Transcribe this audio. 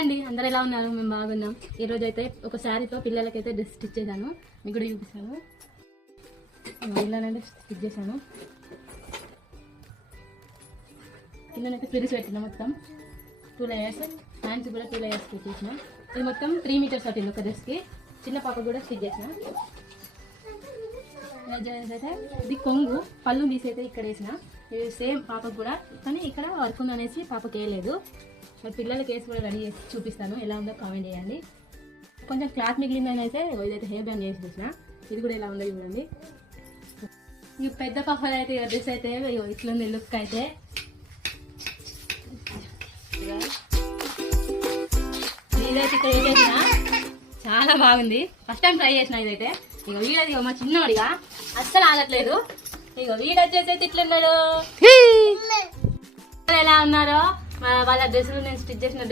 అండి అందరు ఎలా ఉన్నారు? మేము బాగున్నాం. ఈ రోజు అయితే ఒక శారీతో పిల్లలకైతే డ్రెస్ స్టిచ్ చేశాను, మీకు కూడా చూపిస్తాను. ఇలానంటే స్టిచ్ చేశాను. కిందనైతే ఫ్రిల్స్ పెట్టిన మొత్తం 2 లేయర్స్, హ్యాండ్స్ కూడా 2 లేయర్స్ పెట్టేసిన. ఇది మొత్తం 3 మీటర్స్ పట్టింది ఒక డ్రెస్కి. చిన్న పాప కూడా స్టిచ్ చేసిన. అయితే ఇది కొంగు, పళ్ళు తీసైతే ఇక్కడ వేసిన. ఇది సేమ్ పాపకు కూడా, కానీ ఇక్కడ వర్క్ ఉందనేసి పాపకి వేయలేదు. మరి పిల్లలకి వేసి కూడా రెడీ చేసి చూపిస్తాను, ఎలా ఉందో కామెంట్ చేయండి. కొంచెం క్లాత్ మిగిలిందని అయితే ఇదైతే హెయిర్ బ్యాండ్ చేసి చూసిన. ఇది కూడా ఎలా ఉందో చూడండి. ఈ పెద్ద పాపలు అయితే డ్రెస్ అయితే ఇట్లుంది లుక్ అయితే. ఇదైతే ఇక్కడ వేసేసిన చాలా బాగుంది. ఫస్ట్ టైం ట్రై చేసిన ఇదైతే. ఇక వీడది మా చిన్నవాడిగా అస్సలు ఆగట్లేదు. ఇక వీడొచ్చేసి ఇట్లున్నాడు. ఎలా ఉన్నారో వాళ్ళ డ్రెస్సులు నేను స్టిచ్ చేసిన డ్రెస్